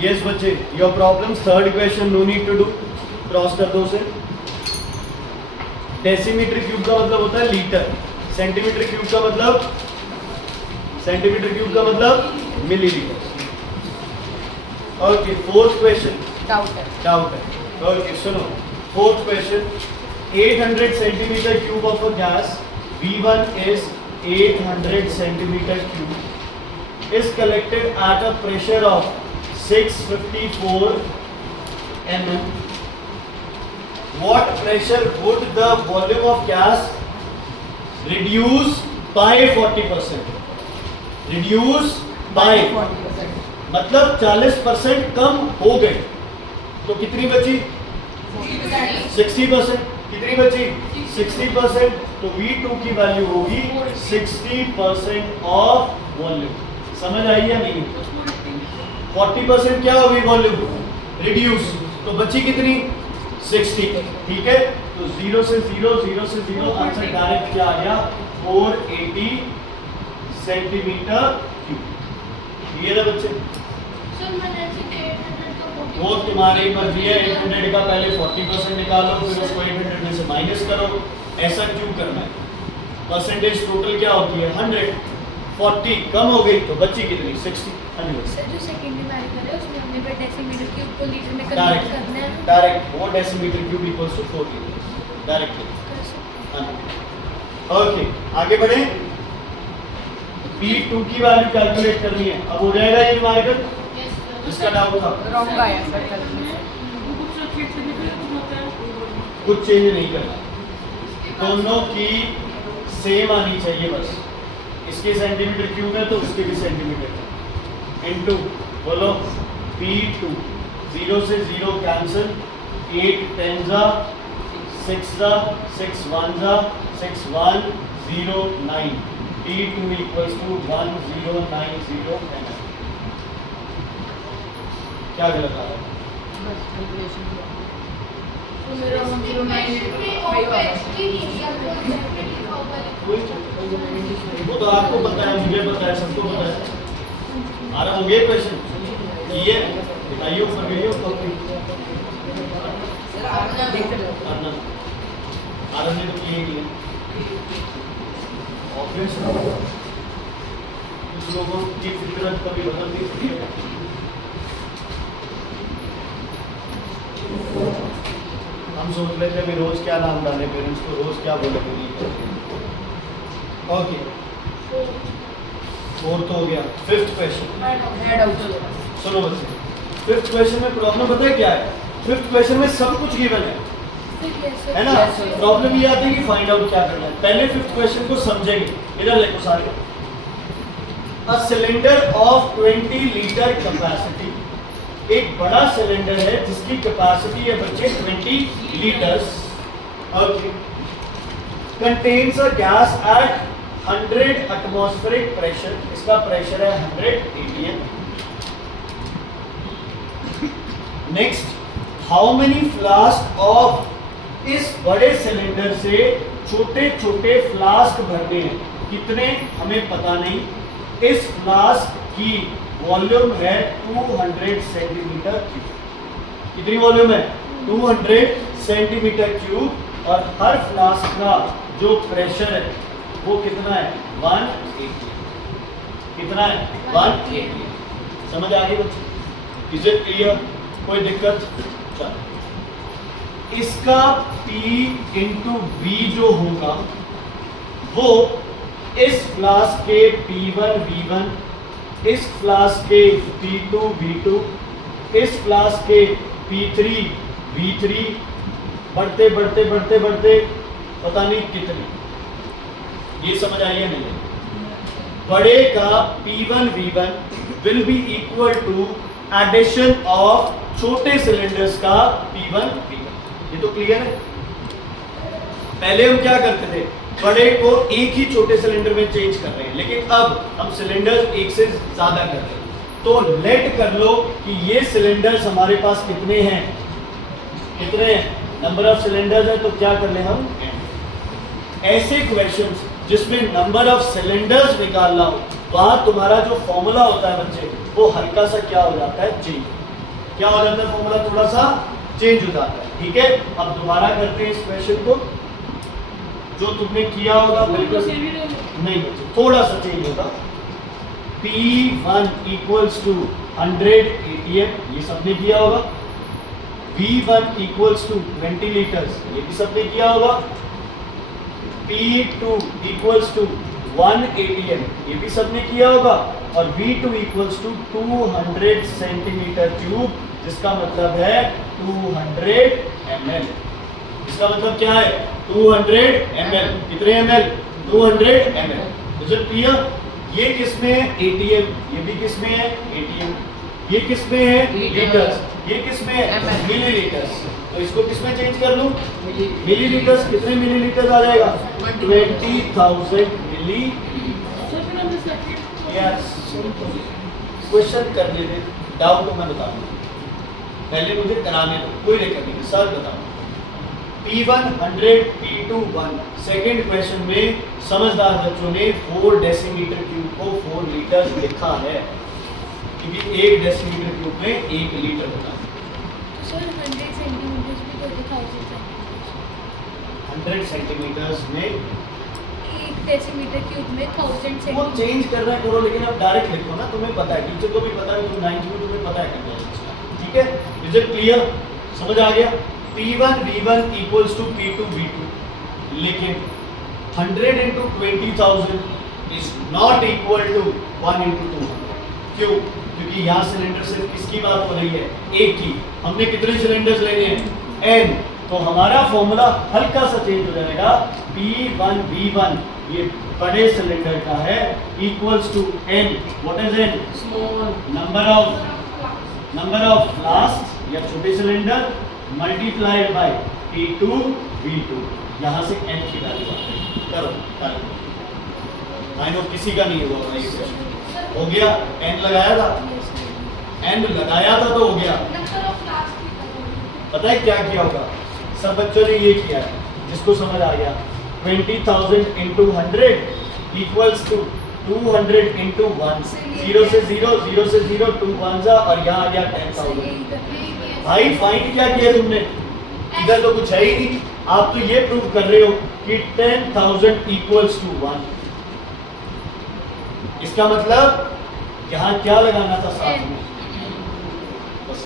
Yes बच्चे, your problem third question, no need to do, cross कर दो उसे। डेसीमीटर क्यूब का मतलब होता है लीटर, सेंटीमीटर क्यूब का मतलब millilitre. Okay, fourth question, doubt है। ओके सुनो, fourth question, 800 centimetre cube of a gas V1 is 800 centimeter cube is collected at a pressure of 654 mm. What pressure would the volume of gas reduce by 40%? Reduce by 40%, मतलब 40% कम हो गई, तो कितनी बची? 60%। कितनी बची? 60%। तो V2 की वैल्यू होगी 60% ऑफ वॉल्यूम। समझ आई या नहीं? 40% क्या होगी वॉल्यूम? रिड्यूस, तो बची कितनी? 60। ठीक है, तो 0 से 0 आंसर डायरेक्ट क्या आ गया? 480 सेंटीमीटर क्यूब। क्लियर है बच्चे? वो तुम्हारी मर्जी है, 800 का पहले 40% निकालो, फिर उसको 800 में से माइनस करो। ऐसा क्यों करना है? परसेंटेज टोटल क्या होती है? 100। 40 कम हो गई तो बची कितनी? 60। 100। सर जो सेकंड में बात कर रहे हो उसमें हमने पे डेसीमीटर क्यूब को लीटर में कन्वर्ट करना है। डायरेक्ट वो decimetre cube equals to 4 litre direct. Okay, आगे बढ़े। P2 की वैल्यू कैलकुलेट करनी है। अब हो जाएगा ये न्यूमेरिकल? इसका डाउट था, रॉन्ग आया सर कैलकुलेशन। कुछ चेंज नहीं करना, दोनों की सेम आनी चाहिए बस। इसके सेंटीमीटर क्यूब है तो उसके भी सेंटीमीटर इनटू, बोलो P2, 0 से 0 कैंसिल, 8 10 जा 6 जा 6 1 जा 6 1 0 9, P2 इक्वल्स टू 1090 mm। क्या गलत आ रहा है? बस कैलकुलेशन किया। वो तो आपको पता है, मुझे पता है, सबको पता है। आ रहा हो गया क्वेश्चन? ये बताइए ऊपर गई हो कॉपी? आरन ने तो किए ही नहीं। ऑब्वियस कुछ लोगों की फितरत कभी बदलती नहीं है। हम सोच लेते हैं रोज क्या नाम डालें, पेरेंट्स को रोज क्या बोलेंगे। ओके, फोर्थ हो गया। फिफ्थ क्वेश्चन सुनो बच्चे, फिफ्थ क्वेश्चन में प्रॉब्लम पता है क्या है? फिफ्थ क्वेश्चन में सब कुछ गिवन है ना? प्रॉब्लम ये आती है कि फाइंड आउट क्या करना है। पहले फिफ्थ क्वेश्चन को समझेंगे। इधर देखो सारे, a cylinder of 20 litre capacity, एक बड़ा सिलेंडर है जिसकी कैपेसिटी है बच्चे 20 litres. Okay, contains a gas at 100 atmospheric pressure, इसका प्रेशर है 100 atm। Next, how many flask of, इस बड़े सिलेंडर से छोटे छोटे फ्लास्क भरने हैं। कितने हमें पता नहीं। इस फ्लास्क की वॉल्यूम है 200 सेंटीमीटर क्यूब। कितनी वॉल्यूम है? 200 सेंटीमीटर क्यूब। और हर फ्लास्क का जो प्रेशर है वो कितना है? 180। कितना है? 180। समझ आ गई बच्चे? Is it clear? कोई दिक्कत? चलो, इसका P इंटू V जो होगा वो इस फ्लास्क के P1 V1, इस फ्लास्क के P2 V2, इस फ्लास्क के P3 V3, बढ़ते बढ़ते बढ़ते बढ़ते पता नहीं कितनी। ये समझ आई है नहीं? बड़े का P1 V1 will be equal to addition of छोटे सिलेंडर्स का P1 V1। ये तो क्लियर है? पहले हम क्या करते थे? बड़े को एक ही छोटे सिलेंडर में चेंज कर रहे हैं, लेकिन अब हम सिलेंडर एक से ज्यादा कर रहे हैं। तो लेट कर लो कि ये सिलेंडर्स हमारे पास कितने हैं? कितने नंबर ऑफ सिलेंडर्स है, तो क्या कर ले हम? ऐसे क्वेश्चंस जिसमें नंबर ऑफ सिलेंडर्स निकालना हो, वहां तुम्हारा जो फॉर्मूला होता है बच्चे वो हल्का सा क्या हो जाता है, चेंज। क्या हो जाता है, फॉर्मूला थोड़ा सा चेंज हो जाता है। ठीक है, अब दोबारा करते हैं इस क्वेश्चन को। जो तुमने किया होगा बिल्कुल नहीं बच्चे, थोड़ा सा चेंज होगा। P1 इक्वल्स टू 100 ATM, ये सबने किया होगा। V1 इक्वल्स टू 20 लीटर्स, ये भी सबने किया होगा। P2 इक्वल्स टू 1 ATM, ये भी सबने किया होगा। और V2 equals to 200 centimetre cube, जिसका मतलब है 200 ml। इसका मतलब क्या है, 200 ml। कितने ml, 200 ml। Is it clear? ये किसमें है, ATM, ये भी किसमें है, ATM। ये किसमें है, लीटर्स, ये किसमें है, मिलीलीटर्स। तो इसको किसमें चेंज कर लूं, मिलीलीटर्स। कितने मिलीलीटर आ जाएगा, 20,000 मिली। क्वेश्चन करने दे, डाउट तो मैं बताऊंगा, पहले मुझे कराने दो, कोई दिक्कत नहीं, सर बताओ। P1 100, P2 1। सेकेंड क्वेश्चन में समझदार बच्चों ने 4 डेसीमीटर क्यूब को 4 लीटर लिखा है, क्योंकि 1 डेसीमीटर क्यूब में 1 लीटर होता है। सर 100 सेंटीमीटर भी तो 1000 सेंटीमीटर। 100 सेंटीमीटर्स में 1 डेसीमीटर क्यूब में 1000 वो सेंटीमीटर। चेंज कर रहे करो, लेकिन अब डायरेक्ट लिखो ना, तुम्हें पता है, टीचर को भी पता है, तुम 9th में तुम्हें पता है करना है। ठीक है, इज इट क्लियर, समझ आ गया? P1 V1 equals to P2 V2, लेकिन 100 into 20,000 is not equal to 1 into 200। क्यों? क्योंकि यहाँ सिलेंडर सिर्फ किसकी बात हो रही है, एक की। हमने कितने सिलेंडर्स लेने हैं, n। तो हमारा फॉर्मूला हल्का सा चेंज हो जाएगा। P1 V1 ये बड़े सिलेंडर का है, equals to n। What is n, number of flask या छोटे cylinder multiplied by P2 V2। यहाँ से n की वैल्यू करो, आई नो किसी का नहीं हुआ भाई, हो गया, n लगाया था, n लगाया था तो हो गया। पता है क्या किया होगा, सब बच्चों ने ये किया है, जिसको समझ आ गया। 20,000 into 100 इक्वल्स टू 200 into 1। 0 से 0, 0 से 0, 2 1 और यहाँ आ गया 10,000। भाई फाइंड क्या किया तुमने, इधर तो कुछ है ही नहीं, आप तो ये प्रूव कर रहे हो कि 10,000 इक्वल्स टू 1। इसका मतलब यहाँ क्या लगाना था साथ में, बस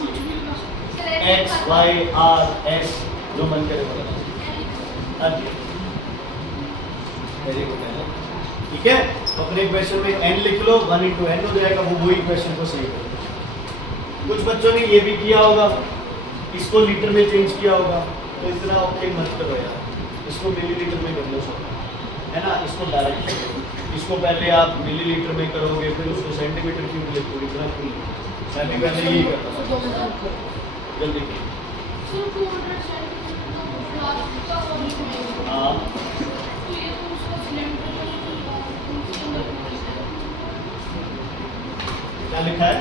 X Y R S जो मन करे वो लगाना। वेरी गुड, ठीक है। तो अपने क्वेश्चन में n लिख लो, 1 into n हो जाएगा, वो वही क्वेश्चन को सही करो। कुछ बच्चों ने ये भी किया होगा, इसको लीटर में चेंज किया होगा, तो इतना ओके मत करो यार, इसको मिलीलीटर में कर लो सब, है ना। इसको डायरेक्ट, इसको पहले आप मिलीलीटर में करोगे, फिर उसको सेंटीमीटर क्यूब लिखो, इतना क्यों, मैं भी पहले यही करता था। जल्दी हाँ, क्या लिखा है,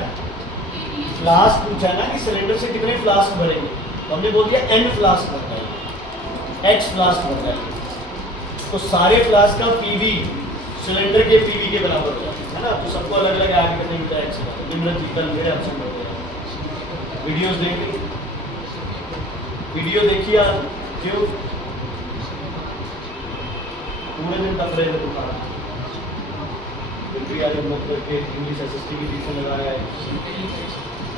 फ्लास्क पूछा ना कि सिलेंडर से कितने फ्लास्क भरेंगे, तो हमने बोल दिया n फ्लास्क भरता है, x फ्लास्क भरता है। तो सारे फ्लास्क का पीवी सिलेंडर के पीवी के बराबर हो जाता है ना। तो सबको अलग अलग ऐड करने मिलता है x। निम्रत जी कल मेरे ऑप्शन होते हैं, वीडियोस देख, वीडियो देखिए आप, क्यों पूरे दिन तक रहे थे, फिर भी आज हम लोग करके इंग्लिश एसएसटी की ट्यूशन लगाया है,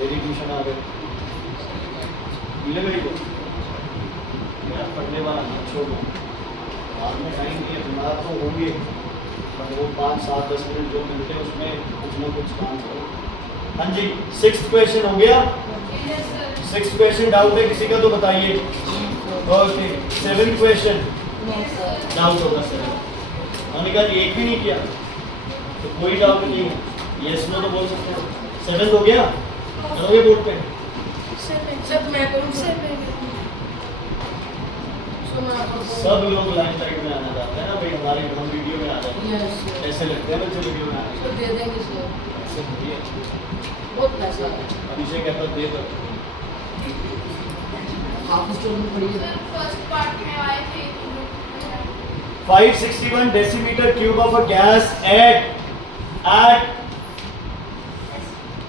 मेरी ट्यूशन आ गए, मिले गई को मेरा पढ़ने वाला मत छोड़ो, बाद में टाइम नहीं दिमाग तो होंगे, पर वो 5 7 10 मिनट जो मिलते हैं उसमें कुछ ना कुछ काम करो। हाँ जी, 6th क्वेश्चन हो गया। 6th क्वेश्चन डाउट है किसी का तो बताइए। ओके, 7th क्वेश्चन डाउट होगा सर, हमने कहा एक भी नहीं किया तो कोई डाउट नहीं है, यस नो तो बोल सकते हो। 7th हो गया, चलोगे बोर्ड पे, सब लोग लाइन साइड में आना चाहते हैं ना भाई, हमारे हम वीडियो में आ जाते हैं, ऐसे लगते हैं बच्चे वीडियो में आने तो दे देंगे सर, ऐसे नहीं है। बहुत पैसा है। अभिषेक कहता दे दो, आप स्टोर में पढ़िए। फर्स्ट पार्ट में आए थे 561 decimeter cube of a gas at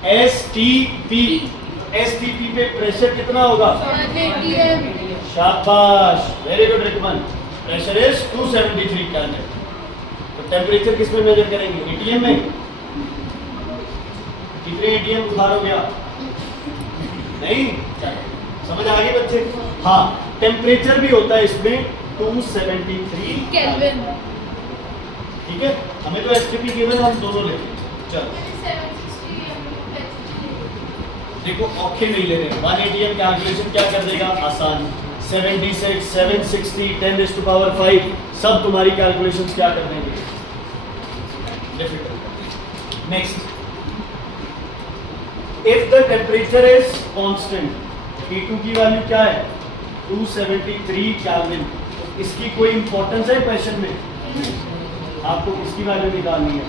STP, STP पे प्रेशर कितना होगा? 180 शाबाश, वेरी गुड रिकमन। Pressure is 273 kelvin. तो टेम्परेचर किस में मेजर करेंगे? एटीएम में। कितने एटीएम बुखार हो गया? नहीं, समझ आ गई बच्चे? हाँ, टेम्परेचर भी होता है इसमें 273 केल्विन। ठीक है, हमें तो एसटीपी केवल हम दोनों लेते हैं। चलो देखो, औखे नहीं ले रहे। 1 एटीएम कैलकुलेशन क्या कर देगा? आसान। 76, 760, 10⁵ सब तुम्हारी कैलकुलेशंस क्या कर देंगे? Difficult. Next, if the temperature is constant, T2 की वैल्यू क्या है? 273 केल्विन। इसकी कोई इंपॉर्टेंस है क्वेश्चन में? आपको किसकी वैल्यू निकालनी है?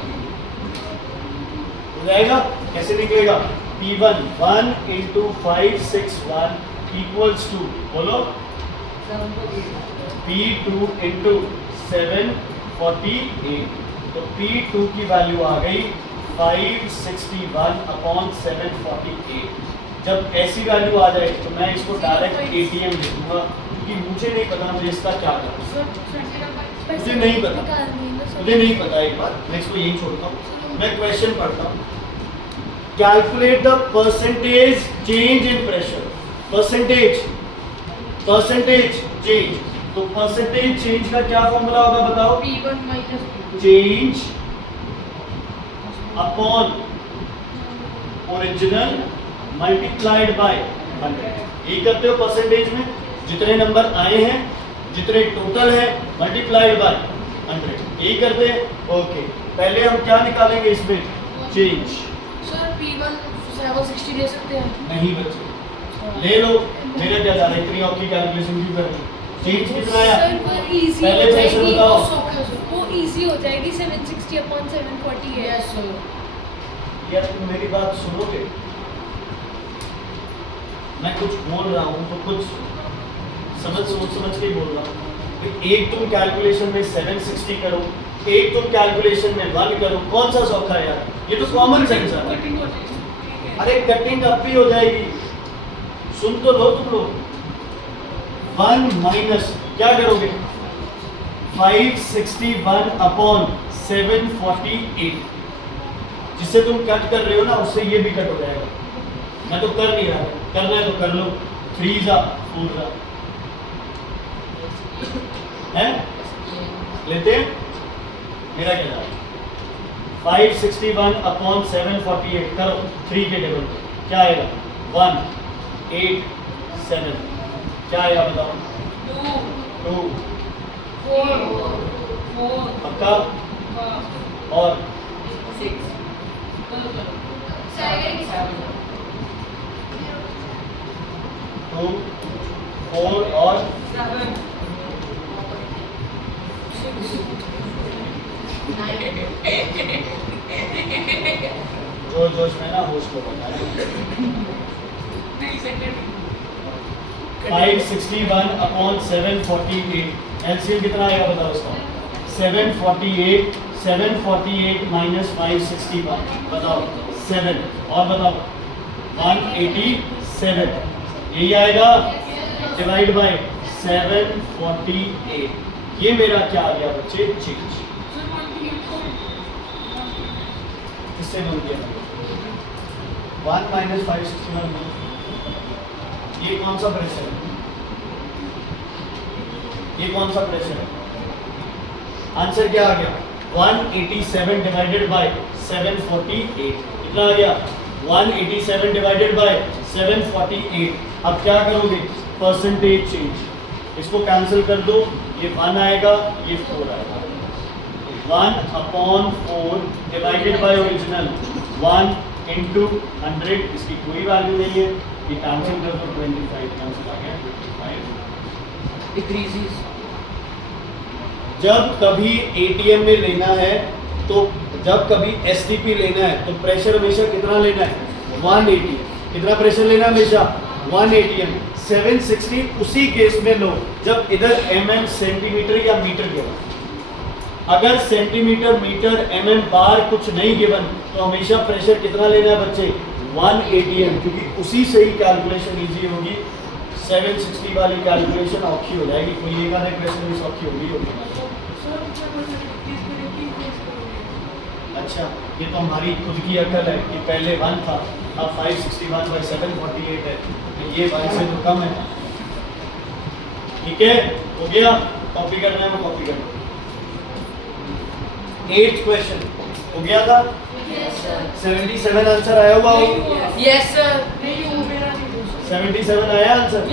हो जाएगा? कैसे निकलेगा? P1 1 × 561 equals to, बोलो, P2 × 748। तो P2 की वैल्यू आ गई 561/748। जब ऐसी वैल्यू आ जाए तो मैं इसको डायरेक्ट एटीएम दे दूंगा, क्योंकि मुझे नहीं पता मुझे इसका क्या करना है। मुझे नहीं पता, मुझे नहीं पता। एक बार मैं इसको यही छोड़ता हूँ, मैं क्वेश्चन पढ़ता हूँ। Calculate the percentage change in pressure. Percentage change. तो परसेंटेज चेंज का क्या फॉर्मूला होगा बताओ? P1 minus P2. Change upon original multiplied by 100। यही करते हो परसेंटेज में? जितने नंबर आए हैं, जितने टोटल है, मल्टीप्लाइड बाय 100। यही करते हैं। ओके, पहले हम क्या निकालेंगे इसमें? चेंज। सर P1 760 ले सकते हैं? नहीं बच्चे, ले लो। मेरा क्या जा रहा है? इतनी औखी कैलकुलेशन क्यों कर रहे हो? चेंज कितना आया? सर वो इजी हो पहले प्रेशर जाएगी, बताओ। वो इजी हो जाएगी 760/748। Yes sir. यार तुम मेरी बात सुनोगे? मैं कुछ बोल रहा हूँ तो कुछ सोच समझ के बोल रहा हूँ। एक तुम कैलकुलेशन में 760 करो, एक तुम कैलकुलेशन में 1 करो, कौन सा सौखा है यार? ये तो कॉमन सेंस है। अरे कटिंग अब भी हो जाएगी, सुन तो लो तुम लोग। 1 माइनस क्या करोगे? 561/748। जिससे तुम कट कर रहे हो ना, उससे ये भी कट हो जाएगा। मैं तो कर नहीं रहा, करना है तो कर लो। 3 जा 4 जा है, लेते हैं। मेरा क्या जाएगा? 561/748 करो 3 के टेबल पे, क्या आएगा? 187। क्या आएगा बताओ? 2 पक्का? और 6 2 4 और 7 जोश में ना होश को बता। 561/748 एलसीएम कितना आएगा बताओ इसका? 748 माइनस 561 बताओ 7, और बताओ 187। यही आएगा डिवाइड बाय 748। ये मेरा क्या आ गया बच्चे? चेंज। किससे गुण किया? 1 माइनस 561। ये कौन सा प्रेशर है? ये कौन सा प्रेशर है? आंसर क्या आ गया? 187 डिवाइडेड बाय 748। कितना आ गया? 187 डिवाइडेड बाय 748। अब क्या करोगे? Percentage change. इसको कैंसिल कर दो, ये 1 आएगा, ये 4 आएगा। 1/4 डिवाइडेड बाय ओरिजिनल 1 × 100। इसकी कोई वैल्यू नहीं है, ये कैंसिल कर दो। 25 कैंसिल आ गया, 25 decreases. जब कभी एटीएम में लेना है, तो जब कभी एसटीपी लेना है, तो प्रेशर हमेशा कितना लेना है? 1 एटीएम। कितना प्रेशर लेना है हमेशा? 1 एटीएम। 760 उसी केस में लो जब इधर mm सेंटीमीटर या मीटर गिवन। अगर सेंटीमीटर, मीटर, mm, बार कुछ नहीं गिवन, तो हमेशा प्रेशर कितना लेना है बच्चे? 1 ATM, क्योंकि उसी से ही कैलकुलेशन इजी होगी। 760 वाली कैलकुलेशन औखी हो जाएगी, कोई एक आधा क्वेश्चन भी औखी होगी। अच्छा, ये तो हमारी खुद की अकल है कि पहले 1 था, अब 561/748 है, तो ये 1 से तो कम है। ठीक है, हो गया। कॉपी करना है वो कॉपी कर लो। 8th क्वेश्चन हो गया था। 77 आंसर आया हुआ हो। Yes sir. 77 आया आंसर। तो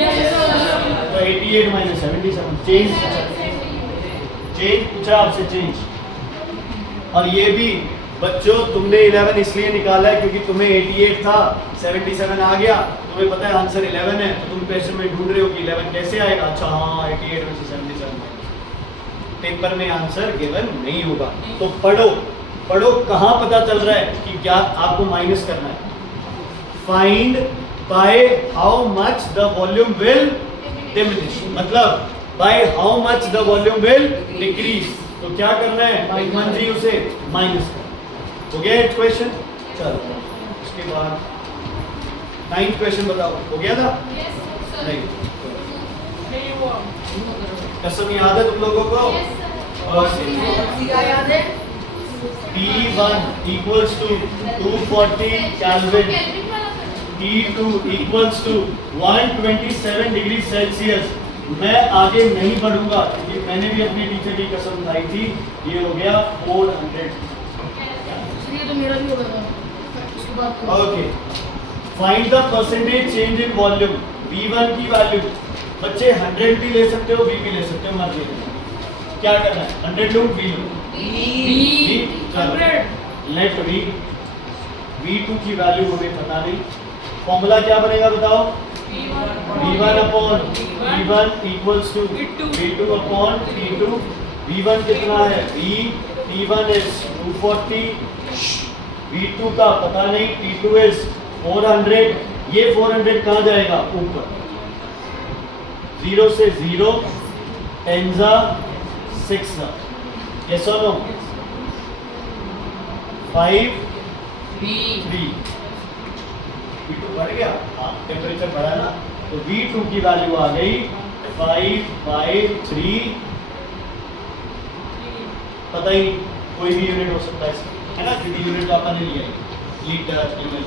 88 माइनस 77 चेंज पूछा आपसे, चेंज। और ये भी बच्चों तुमने 11 इसलिए निकाला है क्योंकि तुम्हें 88 था, 77 आ गया, तुम्हें पता है आंसर 11 है, तो तुम क्वेश्चन में ढूंढ रहे हो कि 11 कैसे आएगा। अच्छा हाँ, 88 में से 77 पेपर में आंसर गिवन नहीं होगा। तो पढ़ो कहाँ पता चल रहा है कि क्या आपको माइनस करना है। Find by how much the volume will diminish, मतलब by how much the volume will decrease. तो क्या करना है, मन जी उसे माइनस करना। हो गया 8th क्वेश्चन। चलो उसके बाद 9th क्वेश्चन बताओ, हो गया था? नहीं, कसम याद है तुम लोगों को? याद है? T1 equals to 240 Kelvin, T2 equals to 127 degree Celsius. मैं आगे नहीं बढ़ूंगा क्योंकि मैंने भी अपने टीचर की कसम खाई थी। ये हो गया 400। ये तो मेरा भी हो गया था। उसके बाद okay, find the percentage change in volume. V1 की वैल्यू बच्चे 100 भी ले सकते हो, V भी ले सकते हो, मर्जी है। क्या करना है, 100 लूँ, V लूँ? लेट V2 की वैल्यू हमें पता नहीं, फॉर्मूला क्या बनेगा बताओ? V1 upon V1 equals to V2 upon T2। V1 कितना है? T1 इज 240, V2 का पता नहीं, T2 इज 400। ये 400 कहाँ जाएगा? ऊपर। 0 से 0, 10 जा 6 जा, yes or no? 5 3 V2 बढ़ गया, हाँ टेम्परेचर बढ़ा ना, तो V2 की वैल्यू आ गई 5/3। पता ही नहीं, कोई भी यूनिट हो सकता है इसका, है ना, क्योंकि यूनिट तो अपन ने लिया है, लीटर ml।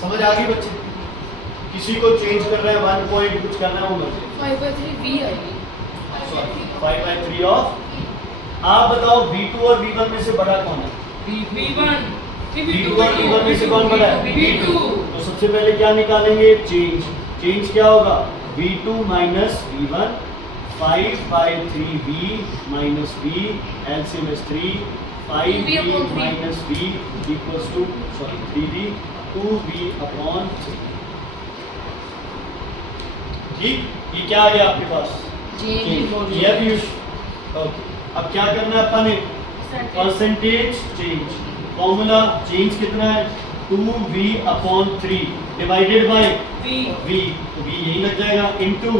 समझ आ गई बच्चे? किसी को चेंज कर रहा है 1 पॉइंट कुछ करना है वो मर्जी। 5/3 V आएगी। सॉरी 5/3 ऑफ, आप बताओ V2 और V1 में से बड़ा कौन है? V1। V2 और V1 में से कौन बड़ा है? V2। तो सबसे पहले क्या निकालेंगे? चेंज। चेंज क्या होगा? V2 minus V1, 5/3V minus V, LCM is 3, 5V minus V equals to 3V, 2V upon 3। ठीक, ये क्या आ गया आपके पास? चेंज। ये पीयूष, ओके। अब क्या करना है अपन ने? Percentage change. फॉर्मूला चेंज कितना है? 2V upon 3 divided by V, तो V यही लग जाएगा, इनटू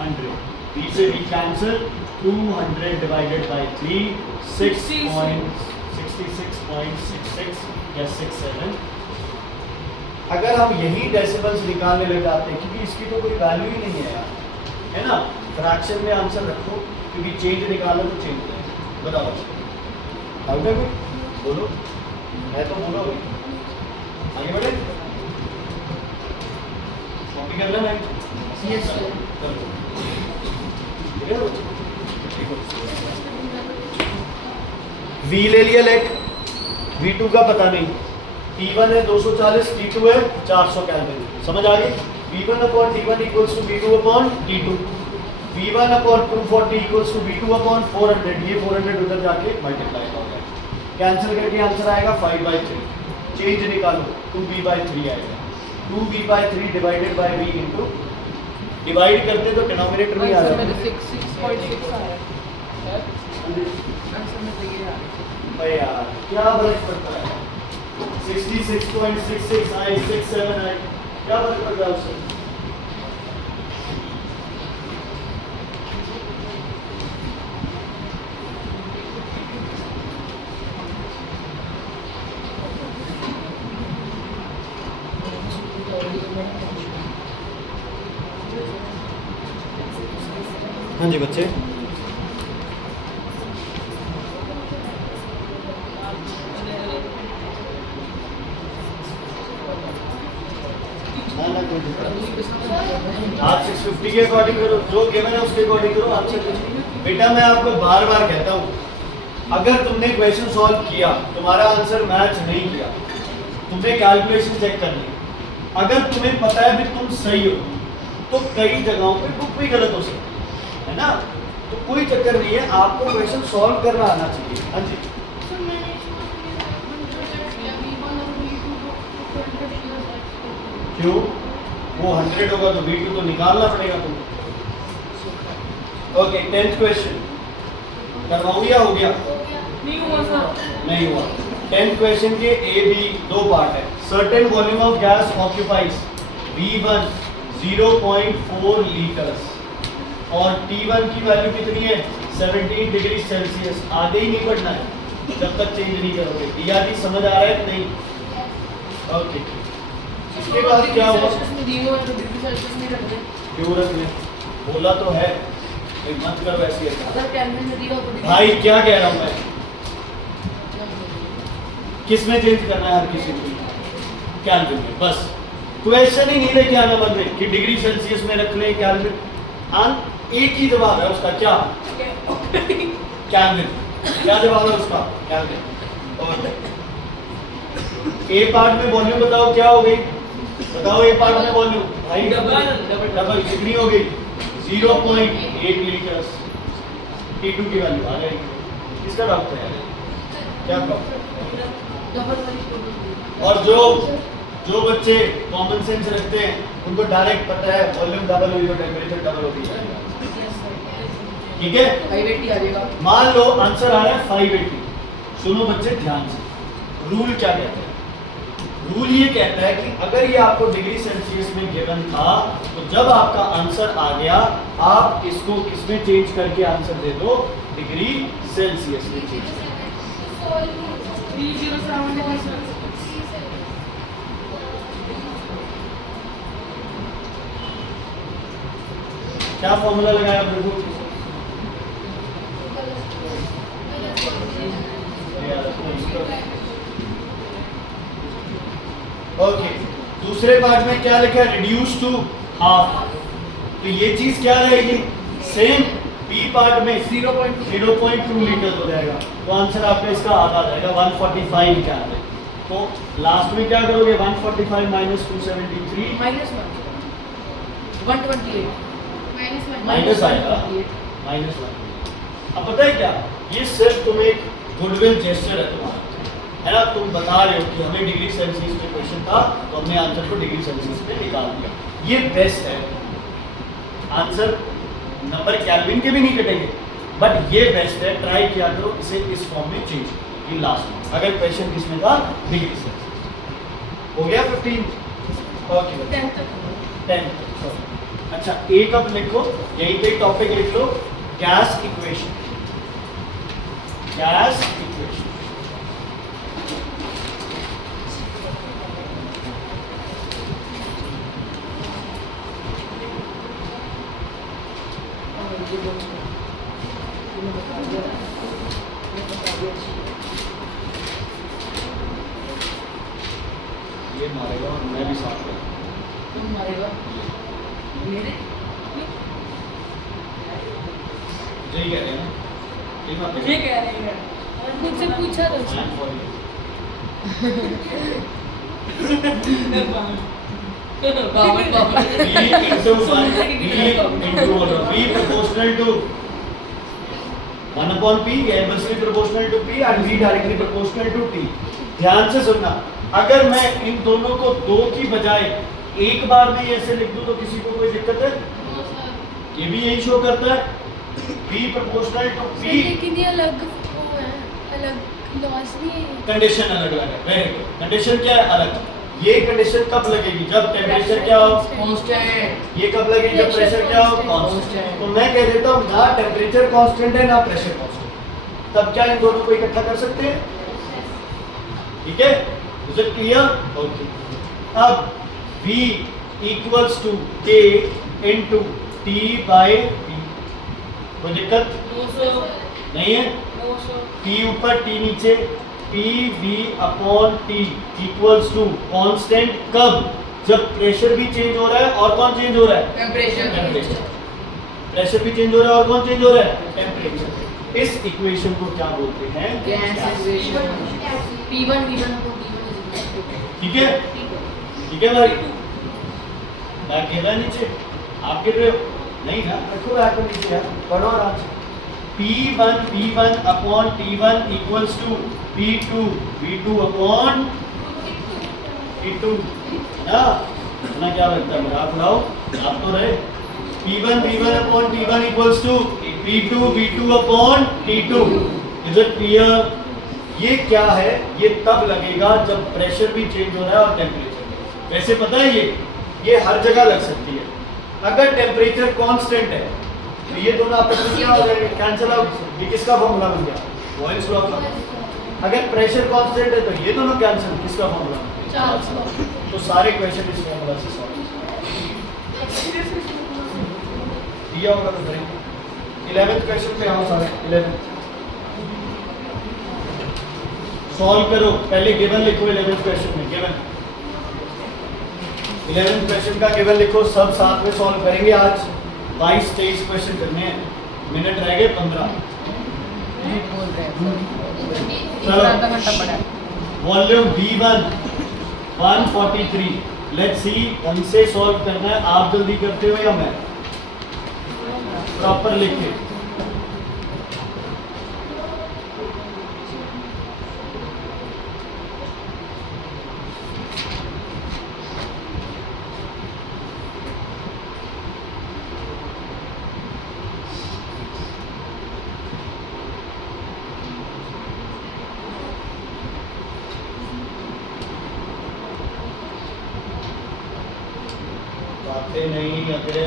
100। V से V कैंसिल, 200 डिवाइडेड बाय 3, 66.66 या 67। अगर हम यही डेसिमल्स निकालने लग जाते हैं, क्योंकि इसकी तो कोई वैल्यू ही नहीं है यार, है ना, फ्रैक्शन में आंसर रखो, क्योंकि चेंज निकालो तो चेंज करें। बताओ, डाउट है कोई? बोलो, मैं तो बोलो, आगे बढ़े, कॉपी कर लेना। Yes sir. V ले लिया, लेट V2 का पता नहीं, T1 है 240, T2 है 400 केल्विन। समझ आ गई? V1 upon T1 equals to V2 upon T2, V1 upon 240 equals to V2 upon 400। ये 400 उधर जाके मल्टीप्लाई हो गया, कैंसिल करके आंसर आएगा 5/3। चेंज निकालो, 2V/3 आएगा, 2V/3 divided by V into, divide करते तो डिनोमिनेटर में आ जाएगा 6.6 आया। आंसर में तो ये आ रहा भाई यार, क्या फर्क पड़ता है? 66.66 आए, 67 आए, क्या फर्क पड़ता है उससे? हाँ जी बच्चे, आप 650 के अकॉर्डिंग करो, जो गिवन है उसके अकॉर्डिंग करो। आप बेटा मैं आपको बार बार कहता हूँ, अगर तुमने क्वेश्चन सॉल्व किया, तुम्हारा आंसर मैच नहीं किया, तुम्हें कैलकुलेशन चेक करनी। अगर तुम्हें पता है भी तुम सही हो, तो कई जगहों पे बुक भी गलत हो सकती है ना, तो कोई चक्कर नहीं है, आपको क्वेश्चन सॉल्व करना आना चाहिए। हाँ जी, क्यों? वो 100 होगा तो V2 तो निकालना पड़ेगा तुमको। ओके, 10th क्वेश्चन करवाऊं या हो गया? नहीं हुआ सर। नहीं हुआ। 10th क्वेश्चन के A B दो पार्ट है। Certain volume of gas occupies V1 0.4 litres और T1 की वैल्यू कितनी है? 17 डिग्री सेल्सियस। आगे ही नहीं पढ़ना है जब तक चेंज नहीं करोगे। DRT समझ आ रहा है कि नहीं? ओके, इसके बाद क्या हुआ? क्यों रख लें? बोला तो है, मत करो ऐसी भाई। क्या कह रहा हूँ मैं, किस में चेंज करना है? हर किसी को कैल्विन में। बस क्वेश्चन ही नहीं लेके आना मन में कि डिग्री सेल्सियस में रख लें कैल्विन। एक ही जवाब है उसका, क्या? कैल्विन। क्या जवाब है उसका? कैल्विन। और ए पार्ट में वॉल्यूम बताओ क्या हो गई? बताओ ए पार्ट में वॉल्यूम भाई। डबल कितनी हो गई? 0.8 लीटर्स। T2 की वैल्यू आ जाएगी। किसका डाउट है? क्या डाउट है? और जो बच्चे कॉमन सेंस रखते हैं उनको डायरेक्ट पता है वॉल्यूम डबल हुई तो टेम्परेचर डबल होगी। ठीक है, 580 आ जाएगा। मान लो आंसर आ रहा है 580। सुनो बच्चे ध्यान से, रूल क्या कहता है? रूल ये कहता है कि अगर ये आपको डिग्री सेल्सियस में गिवन था, तो जब आपका आंसर आ गया, आप इसको किसमें चेंज करके आंसर दे दो? डिग्री सेल्सियस में चेंज। क्या फॉर्मूला लगाया प्रभु? ओके, दूसरे पार्ट में क्या लिखा है? Reduce to half. तो ये चीज क्या रहेगी? सेम। बी पार्ट में 0.2 लीटर हो जाएगा, तो आंसर आपका इसका आधा आ जाएगा, 145 क्या है। तो लास्ट में क्या करोगे? 145 माइनस 273 माइनस आएगा, -1। अब पता है क्या, ये सिर्फ तुम्हें एक गुडविल जेस्चर है तुम्हारा, है ना? तुम बता रहे हो कि हमें डिग्री सेल्सियस में क्वेश्चन था तो हमने आंसर को डिग्री सेल्सियस में निकाल दिया। ये बेस्ट है आंसर। नंबर कैल्विन के भी नहीं कटेंगे, बट ये बेस्ट है। ट्राई किया करो इसे इस फॉर्म में चेंज ये लास्ट में, अगर क्वेश्चन किसमें था? Degree Celsius. हो गया 15? ओके 10। अच्छा, एक अब लिखो, यहीं पे टॉपिक लिख लो, गैस इक्वेशन। गैस इक्वेशन ये मारेगा और मैं भी साथ में। यही कह रहे हैं ना? ये बात है। और मुझसे पूछा तो I'm for you. V into 1, V proportional to 1 upon P, inversely proportional to P and V directly proportional to T. ध्यान से सुनना, अगर मैं इन दोनों को 2 की बजाय एक बार में ऐसे लिख दूं तो किसी को कोई दिक्कत है? ये भी यही शो करता है, V proportional to P। लेकिन ये अलग वो है, अलग लॉस नहीं है। कंडीशन अलग अलग है। Very good. कंडीशन क्या है? अलग। ये कंडीशन कब लगेगी? जब टेम्परेचर क्या हो? कांस्टेंट। ये कब लगेगी? जब प्रेशर क्या हो? कांस्टेंट। तो मैं कह देता हूँ ना टेम्परेचर कांस्टेंट है ना प्रेशर कांस्टेंट, तब क्या इन दोनों को इकट्ठा कर सकते हैं? ठीक है, इज इट क्लियर? ओके। अब V equals to K into T by P। कोई दिक्कत 900 नहीं है? 900 P ऊपर T नीचे, PV upon T equals to constant कब? जब प्रेशर भी चेंज हो रहा है और कौन चेंज हो रहा है? टेम्परेचर प्रेशर भी चेंज हो रहा है और कौन चेंज हो रहा है? टेम्परेचर। इस इक्वेशन को क्या बोलते हैं? गैस इक्वेशन P1 V1 को P1 ठीक है? ठीक है भाई? बैग गिर रहा है नीचे? आप गिर रहे हो? नहीं ना, रखो बैग को नीचे यार, पढ़ो आराम से। P1 V1 upon T1 equals to P2 V2 upon T2 ना? इतना क्या लगता है? मजाक उड़ाओ, आप तो रहे। P1 V1 upon T1 equals to P2 V2 upon T2। Is it clear? ये क्या है? ये तब लगेगा जब प्रेशर भी चेंज हो रहा है और टेम्परेचर। वैसे पता है ये हर जगह लग सकती है। अगर टेम्परेचर कांस्टेंट है तो ये दोनों आपस में क्या हो जाएंगे? Cancel out. ये किसका फॉर्मूला बन गया? बॉयल्स लॉ का। अगर प्रेशर कांस्टेंट है तो ये दोनों कैंसिल, किसका फॉर्मूला? Charles law. तो सारे क्वेश्चन इस फॉर्मूला से सॉल्व दिया होगा तो करेंगे। 11th क्वेश्चन पे आओ सारे। 11 सॉल्व करो। पहले गिवन लिखो 11th क्वेश्चन में। गिवन 11th क्वेश्चन का गिवन लिखो, सब साथ में सॉल्व करेंगे। आज 22-23 क्वेश्चन करने हैं, मिनट रह गए 15। चलो, वॉल्यूम V1 143। लेट्स सी, ढंग से सॉल्व करना है। आप जल्दी करते हो या मैं? प्रॉपर लिख के। बातें नहीं अगले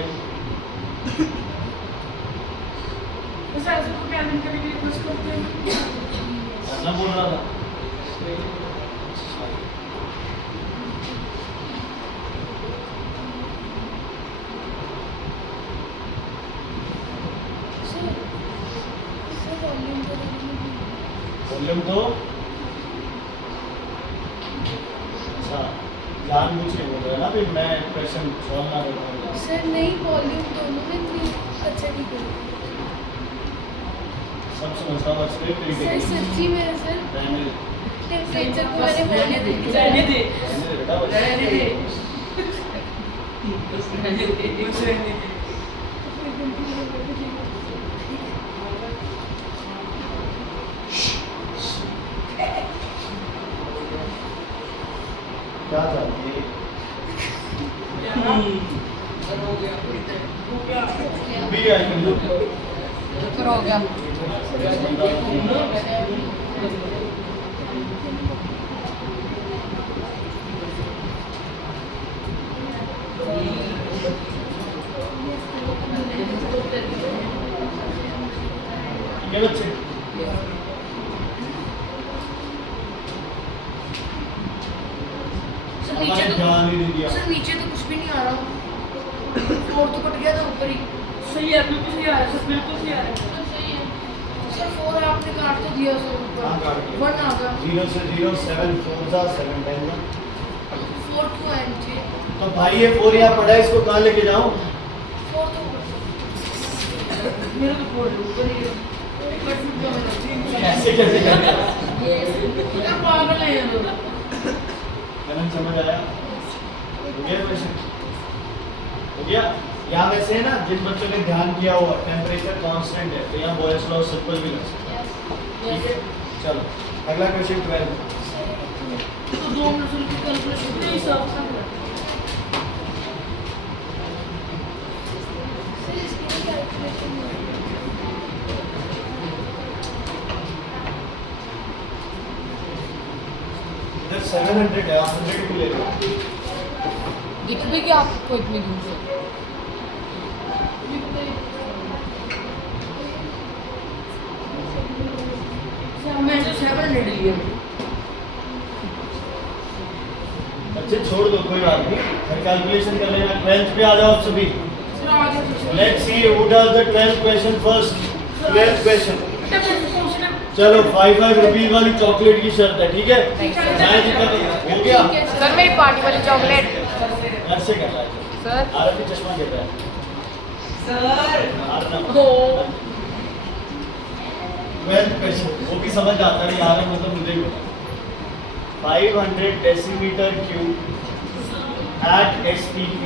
करना बोल रहा था। वॉल्यूम तो अच्छा जानबूझ के बोल रहे हैं ना भी मैं क्वेश्चन सॉल्व ना कर पाऊंगा। सर नहीं, वॉल्यूम दोनों में थी। अच्छा ठीक है सब समझता हूँ स्क्रिप्ट लिख सर, सच्ची में है सर। रहने टेम्परेचर को मैंने बोलने रहने दे बेटा बस। रहने दे कुछ रहने दे। क्या चाहती है? भी आई तुम लोग। हो गया ठीक है बच्चे? सर हमारे नीचे तो ध्यान ही नहीं दिया। सर नीचे तो कुछ भी नहीं आ रहा। फ्लोर तो कट गया था ऊपर ही। सही है, बिल्कुल सही आ रहा है, बिल्कुल सही आ रहा है। सर 4 आपने काट तो दिया सर हाँ, ऊपर। काट दिया। 1 आ गया। 0 से 0 7 4 जा 7 10 जा। 4 क्यों है नीचे? तो भाई ये 4 यहाँ पड़ा है, इसको कहाँ लेके जाऊँ? 4 तो मेरा तो फोड़ ऊपर ही है। एक बार टूट गया मेरा। ऐसे कैसे कर रहा? क्या पागल है ये लोग। कनन समझ आया? हो गया क्वेश्चन? हो गया? यहाँ वैसे है ना, जिन बच्चों ने ध्यान किया हुआ टेम्परेचर कांस्टेंट है तो यहाँ बॉयल्स लॉ सिंपल भी लग सकता है। ठीक है, चलो अगला क्वेश्चन 12। तो 2 मिनट की कैलकुलेशन नहीं सब सब सर इसकी कैलकुलेशन नहीं। इधर 700 है, आप 100 भी ले लो। दिख भी क्या आपको इतनी दूर से? मैं तो 700 लिया। अच्छे छोड़ दो, कोई बात नहीं, फिर कैलकुलेशन कर लेना। 12th पे आ जाओ आप सभी। सर आ Let's see who does the 12th question first. 12th question. चलो 5 रुपीज वाली चॉकलेट की शर्त है, ठीक है? मैं जीता तो हो गया। सर मेरी पार्टी वाली चॉकलेट। ऐसे कर रहा है सर आरती चश्मा गिर रहा है सर। हो 12th question वो भी समझ आता है यार, मतलब मुझे भी 500 डेसीमीटर क्यूब एट STP।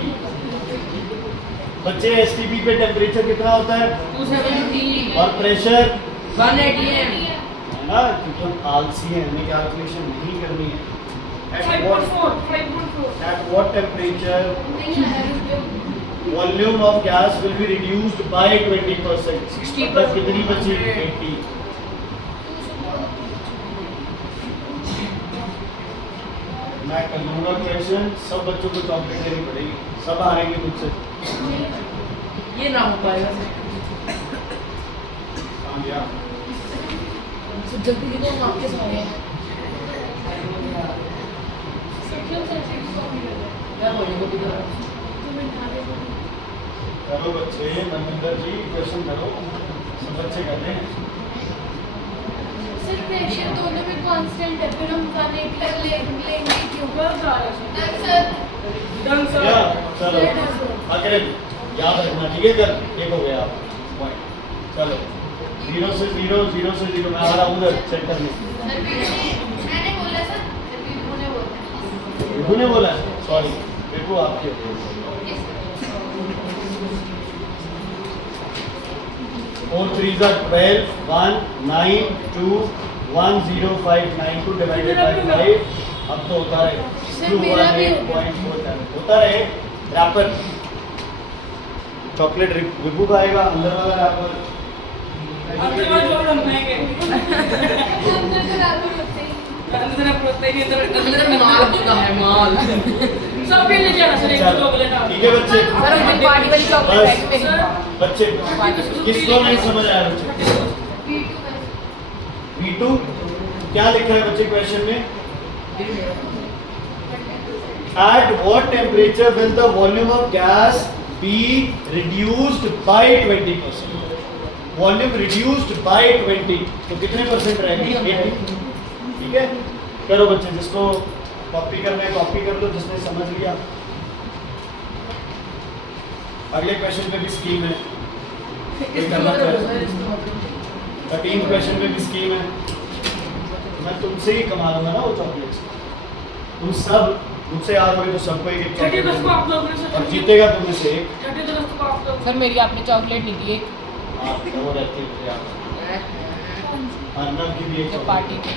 बच्चे STP पे टेम्परेचर कितना होता है 270 और प्रेशर 180 है ना, क्योंकि हम आलसी हैं, हमें कैलकुलेशन नहीं करनी है। At what temperature volume of gas will be reduced by 20%? 60%. मतलब कितनी बची? 80। मैं कर लूँगा क्वेश्चन, सब बच्चों को चॉकलेट देनी पड़ेगी, सब हारेंगे मुझसे। ये ना हो पाएगा कहाँ गया? सर जल्दी लिखो हम आपके सामने क्या बोलेंगे किधर करो बच्चे, मनविंदर जी क्वेश्चन करो, सब बच्चे कर रहे हैं। सर प्रेशर दोनों में कांस्टेंट है, फिर हम 180 तक लेंगे क्यों? सर या चलो अगर याद रखना, ठीक है? कर एक हो गया पॉइंट। चलो 0 से 0 0 से 0 मैं आ रहा हूँ उधर चेक करने। मैंने बोला सर, विभू ने बोला। विभू ने बोला है, सॉरी विभू आपके। Four 3s are 12 1 9 2 1 0 5 9 2 divided by 5। अब तो होता है सर, मेरा भी हो गया। 218 होता रहे। रैपर चॉकलेट विभू खाएगा, अंदर वाला रैपर अंदर तो राहुल होते ही। माल होता है माल सब पे ले जाना सर एक चलो, चॉकलेट ठीक है बच्चे। सर हमारी पार्टी वाली चॉकलेट बस। बैग में बच्चे किसको नहीं समझ आया बच्चे? V2 क्या लिखा है बच्चे क्वेश्चन में? At what temperature will the volume of gas be reduced by 20%? Volume reduced by 20, तो कितने परसेंट रहेगी? 80। ठीक है, करो बच्चे, जिसको कॉपी करना है कॉपी कर लो, जिसने समझ लिया। अगले क्वेश्चन पे भी स्कीम है, कोई करना चाहे। 13th क्वेश्चन पे भी स्कीम है। मैं तुमसे ही कमा लूंगा ना वो चॉकलेट्स। तुम सब मुझसे हारोगे तो सबको एक चॉकलेट और जीतेगा तुम से एक। सर मेरी आपने चॉकलेट नहीं दी एक हाँ, वो रहती है मुझे याद है। अर्नब की भी एक जो चॉकलेट, पार्टी की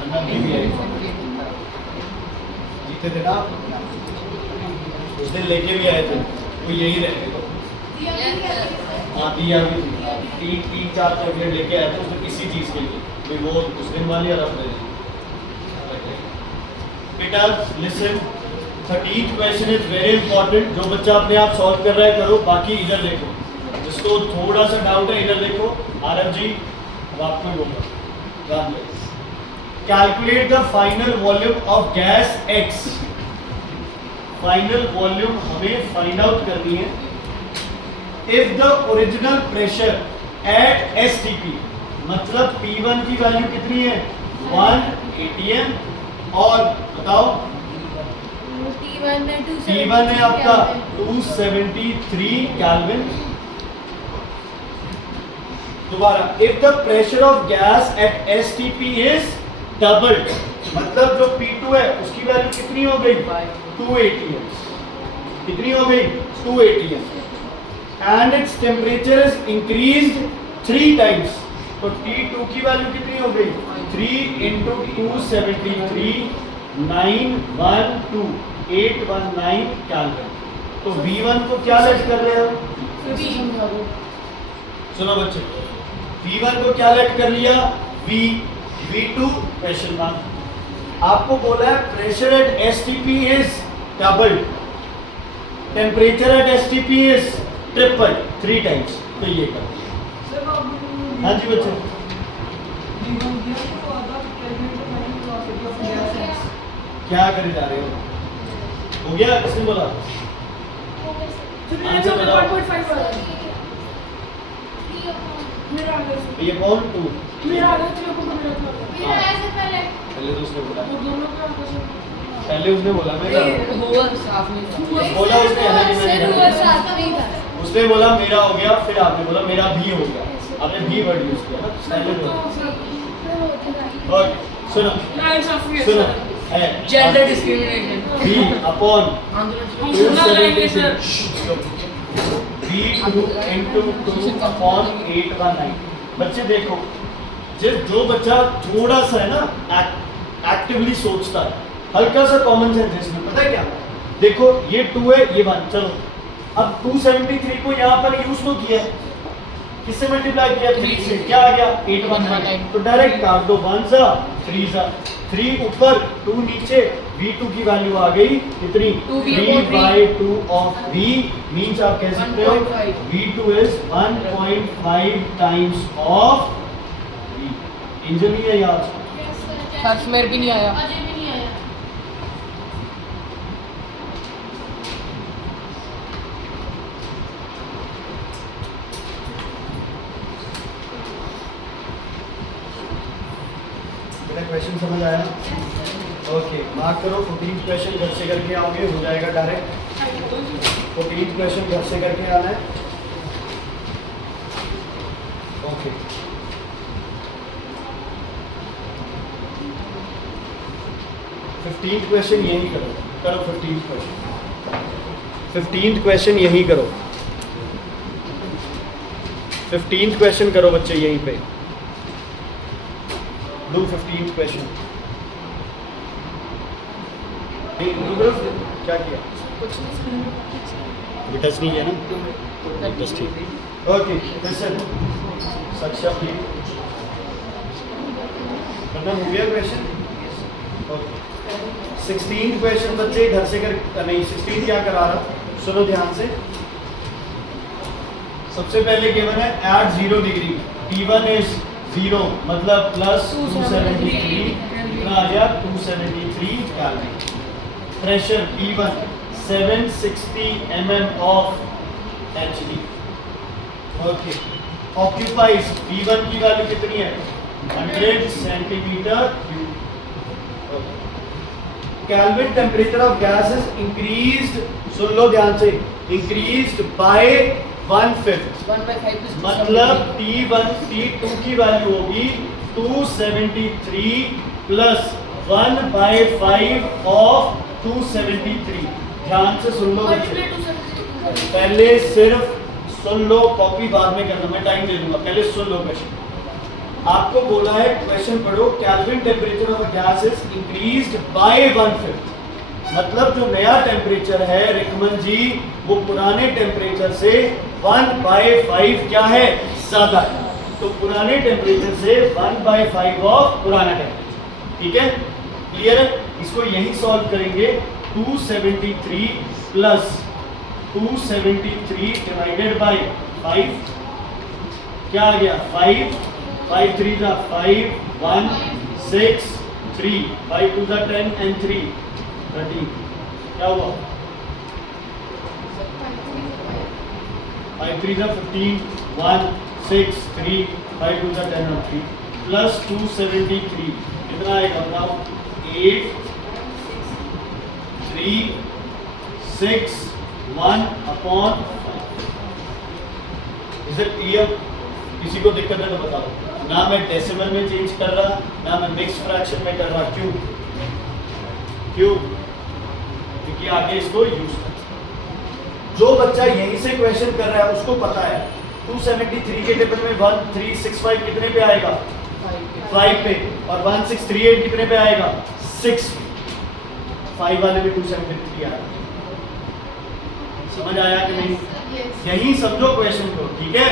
अर्नब की भी एक चॉकलेट। जीते थे ना उस दिन, लेके भी आए थे, वो यही रह गए। हाँ दिया भी थी, 3-4 चॉकलेट लेके आए थे उसमें किसी चीज़ के लिए, कोई वो उस दिन वाली और अब बेटा listen. 13th question is very important. जो बच्चा अपने आप सॉल्व कर रहा है करो, बाकी इधर देखो, जिसको थोड़ा सा डाउट है इधर देखो। आरएफ जी अब आपको ही बोलूंगा, calculate the final volume of gas x. Final volume हमें फाइंड आउट करनी है। If the original pressure at STP, मतलब P1 की वैल्यू कितनी है? 1 atm, और बताओ T1 है आपका 273 केल्विन। दोबारा, if the pressure of gas at STP is doubled, मतलब जो P2 है उसकी वैल्यू कितनी हो गई? 2 atm। कितनी हो गई? 2 atm। And its temperature is increased 3 times, तो T2 की वैल्यू कितनी हो गई? 3 × 273 912 819 केल्विन। तो V1 को क्या लेट कर रहे हो? सुनो बच्चे, V1 को क्या लेट कर लिया? V2 question mark. आपको बोला है pressure at STP is double, temperature at STP is triple, 3 times. तो ये कर, हाँ जी बच्चे। क्या करे जा रहे हो? हो गया? किसने बोला? आंसर बताओ। 1.5 वाला है। मेरा आ गया ये कौन 2 मेरा आ गया 3.5 था। मेरा ऐसे पहले पहले तो उसने बोला, वो दोनों का आंसर पहले उसने बोला मेरा, हुआ साफ नहीं था। बोला उसने है ना कि सिर मैंने हुआ साथ नहीं था उसने बोला मेरा हो गया, फिर आपने बोला मेरा भी हो गया, आपने भी वर्ड यूज किया ना पहले तो। और सुनो ना इंसाफ हुई सुनो है जेंडर डिस्क्रिमिनेशन। बी अपॉन हम सुनना करेंगे सर। B 2 into 2 upon 8/9। बच्चे देखो, जो बच्चा थोड़ा सा है ना एक्टिवली सोचता है, हल्का सा कॉमन सेंस है इसमें, पता है क्या, देखो ये 2 है ये 1, चलो अब 273 को यहाँ पर यूज तो किया है, किससे मल्टीप्लाई किया 3 से, क्या आ गया 8/9, तो डायरेक्ट काट दो 1 सा 3 सा, 3 ऊपर 2 नीचे, V2 की वैल्यू आ गई कितनी 3/2 ऑफ V, मींस आप कह सकते हो 1.5 V2 is 1.5 times of V। Engine नहीं है यार, सच मेरे भी नहीं आया। अजय भी नहीं आया मेरा क्वेश्चन समझ आया? ओके मार्क करो, 14th क्वेश्चन घर से करके आओगे, हो जाएगा डायरेक्ट। 14th क्वेश्चन घर से करके आना है। ओके 15th क्वेश्चन यही करो, करो 15th क्वेश्चन, 15th क्वेश्चन यही करो, 15th क्वेश्चन करो बच्चे यहीं पे, do 15th क्वेश्चन। क्या किया ये टच नहीं किया ना, टच ठीक। ओके क्वेश्चन सक्षा प्लीज खत्म हो गया क्वेश्चन। ओके 16th क्वेश्चन बच्चे घर से कर नहीं 16 क्या करा रहा, सुनो ध्यान से। सबसे पहले गिवन है एट 0 डिग्री P1 इज 0 मतलब प्लस 273, कितना आ गया 273 kelvin. Pressure P1 760 mm of Hg। Okay occupies P1 की वैल्यू कितनी है 100 centimetre cube. Kelvin temperature of gas is increased, सुन लो ध्यान से, increased by 1/5, 1/5 मतलब T1 T2 की वैल्यू होगी 273 प्लस 1/5 ऑफ 273। ध्यान से सुन लो बच्चे, पहले सिर्फ सुन लो, कॉपी बाद में करना, मैं टाइम दे दूंगा, पहले सुन लो क्वेश्चन। आपको बोला है क्वेश्चन पढ़ो, Kelvin temperature of a gas is increased by 1/5, मतलब जो नया टेम्परेचर है रिकमन जी वो पुराने टेम्परेचर से 1/5 क्या है ज्यादा है, तो पुराने टेम्परेचर से 1/5 ऑफ पुराना टेम्परेचर। ठीक है क्लियर है, इसको यही सॉल्व करेंगे। 273 प्लस 273 डिवाइडेड बाय 5 क्या आ गया 5 5 3 जा 5 1 6 3 5 2 जा 10 and 3 13 क्या हुआ 5 3 जा 15 1 6 3 5 2 जा 10 और 3 प्लस 273 कितना आएगा बताओ 8 3 6 1 अपॉन 5। Is it clear? किसी को दिक्कत है तो बताओ। ना मैं डेसिमल में चेंज कर रहा, ना मैं मिक्स फ्रैक्शन में कर रहा, क्यों क्यों? क्योंकि आगे इसको यूज कर। जो बच्चा यहीं से क्वेश्चन कर रहा है उसको पता है 273 के टेबल में 1365 कितने पे आएगा 5 पे, और 1638 कितने पे आएगा 6। 5 वाले में 273 आएगा। समझ आया कि नहीं? यही समझो क्वेश्चन को, ठीक है।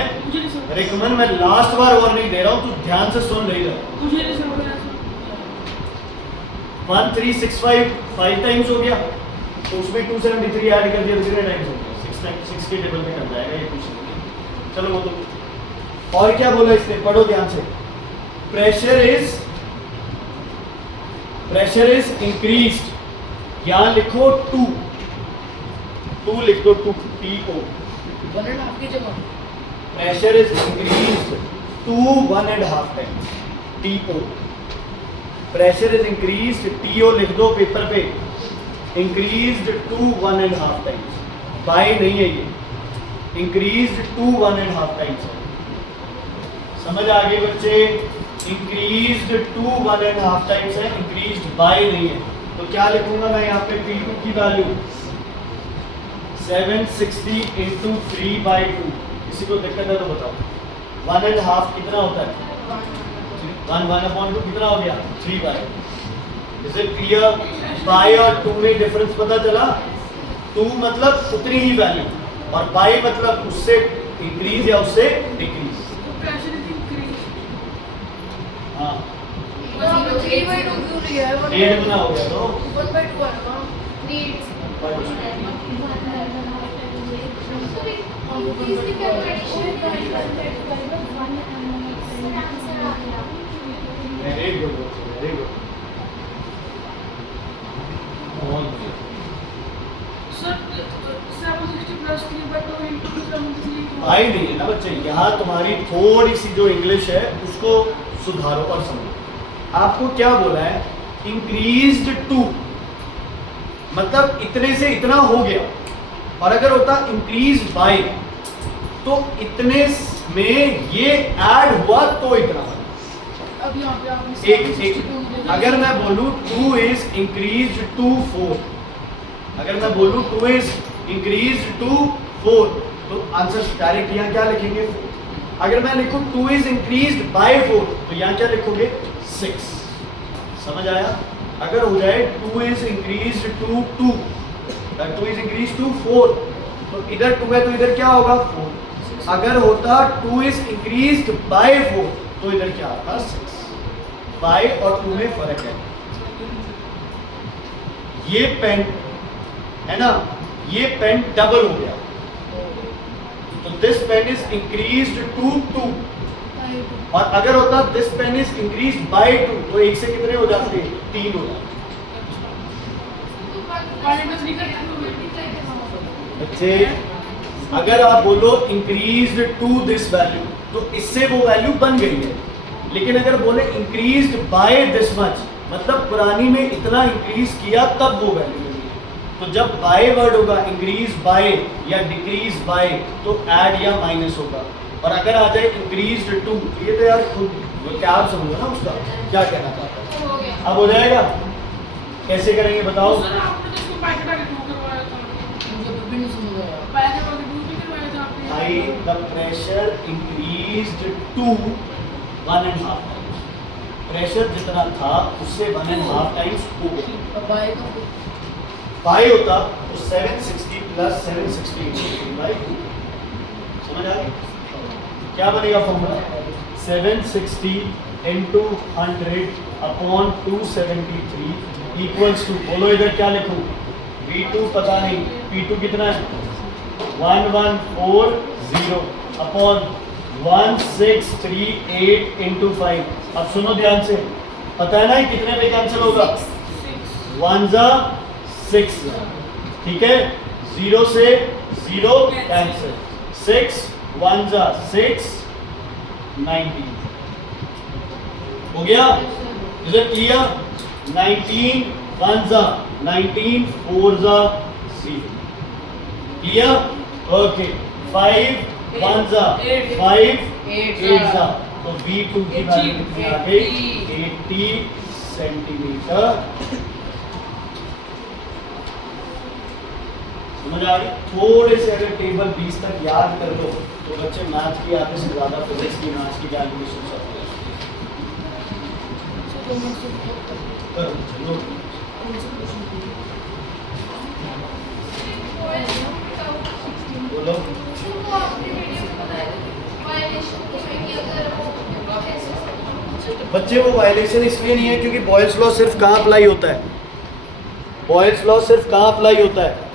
रिकमेंड मैं लास्ट बार और नहीं दे रहा हूं, तू ध्यान से सुन रही है। 1365 5 टाइम्स हो गया, तो उसमें 273 ऐड कर दिया, कितने टाइम्स हो गया 6 के टेबल में कर जाएगा ये क्वेश्चन। चलो वो तो और क्या बोला इसने, पढ़ो ध्यान से। प्रेशर इज इंक्रीज्ड, यहां लिखो 2 2 लिख दो, 2 TO। 1.5 की जगह pressure is increased to 1.5 times TO। Pressure is increased, TO लिख दो पेपर पे, इंक्रीज्ड टू 1.5 टाइम्स, बाय नहीं है ये, इंक्रीज्ड टू 1.5 टाइम्स है। समझ आ गई बच्चे? इंक्रीज्ड टू 1.5 टाइम्स है, इंक्रीज्ड बाय नहीं है। तो क्या लिखूंगा मैं यहाँ पे P2 की वैल्यू 760 इंटू 3/2। किसी को दिक्कत है तो बताओ। 1.5 कितना होता है? 1/2 कितना हो गया? 3/2। Is it clear? बाय और टू में डिफरेंस पता चला? टू मतलब उतनी ही वैल्यू और बाय मतलब उससे इंक्रीज या उससे डिक्रीज। Pressure is increase. हाँ, 3/2 क्यों लिया है? 1.5 गुना हो गया तो 1/2 है ना? Very good, very good. Sir 760 plus 3/2 into 73। By नहीं है ना बच्चे, यहाँ तुम्हारी थोड़ी सी जो इंग्लिश है उसको सुधारो और समझो। आपको क्या बोला है? इंक्रीज्ड टू मतलब इतने से इतना हो गया, और अगर होता इंक्रीज बाय तो इतने में ये ऐड हुआ तो इतना। अब यहाँ पे आपने एक अगर मैं बोलूँ 2 इज इंक्रीज टू 4, अगर मैं बोलूँ 2 इज इंक्रीज टू 4 तो आंसर डायरेक्ट यहाँ क्या लिखेंगे? 4। अगर मैं लिखूँ 2 इज इंक्रीज बाय 4 तो यहाँ क्या लिखोगे? 6। समझ आया? अगर हो जाए 2 is increase to 2, 2 is increase to 4 तो इधर 2 है तो इधर क्या होगा? 4। अगर होता 2 इज इंक्रीज बाय 4 तो इधर क्या आता? 6। बाय और 2 में फर्क है। ये पेन है ना, ये पेन डबल हो गया तो this pen is increased to 2, और अगर होता this pen is increased by 2 तो एक से कितने हो जाते? 3 हो जाते। बच्चे अगर आप बोलो इंक्रीज्ड टू दिस वैल्यू तो इससे वो वैल्यू बन गई है, लेकिन अगर बोले इंक्रीज्ड बाय दिस मच मतलब पुरानी में इतना इंक्रीज किया तब वो वैल्यू बनी है। तो जब बाय वर्ड होगा इंक्रीज बाय या डिक्रीज बाय तो ऐड या माइनस होगा, और अगर आ जाए इंक्रीज्ड टू ये तो यार खुद क्या आप समझो ना उसका क्या कहना चाहता है। अब हो जाएगा? कैसे करेंगे बताओ? सर आपने तो इसको पैकेट आगे टू करवाया था। मुझे भी नहीं समझ आया। पैकेट आगे टू भी करवाया था आपने। भाई the pressure increased to 1.5 times, pressure जितना था उससे 1.5 टाइम्स हो गया। अब बाय का बाय होता तो 760 प्लस 760 बाय 2। समझ आ गई? क्या बनेगा formula? 760 into 100 upon 273 equals to, बोलो इधर क्या लिखूं? V2 पता नहीं, P2 कितना है? 1140 अपॉन 1638 इंटू 5। अब सुनो ध्यान से, पता है ना कितने में कैंसिल होगा? 1 जा 6, ठीक है? 0 से 0 कैंसिल, 6 1 जा 6 19 हो गया। Is it clear? 19 1 जा 19 4 जा 0 क्लियर? ओके 5 1 जा 5 8 जा तो V2 की वैल्यू कितनी आ गई? 80 सेंटीमीटर। समझ आ गई? थोड़े से अगर टेबल 20 तक याद कर लो तो बच्चे मैथ की आधे से ज़्यादा फिजिक्स की मैथ्स की कैलकुलेशन सब करो। चलो बोलो। बच्चे वो वायलेशन इसलिए नहीं है क्योंकि बॉयल्स लॉ सिर्फ कहाँ अप्लाई होता है? बॉयल्स लॉ सिर्फ कहाँ अप्लाई होता है?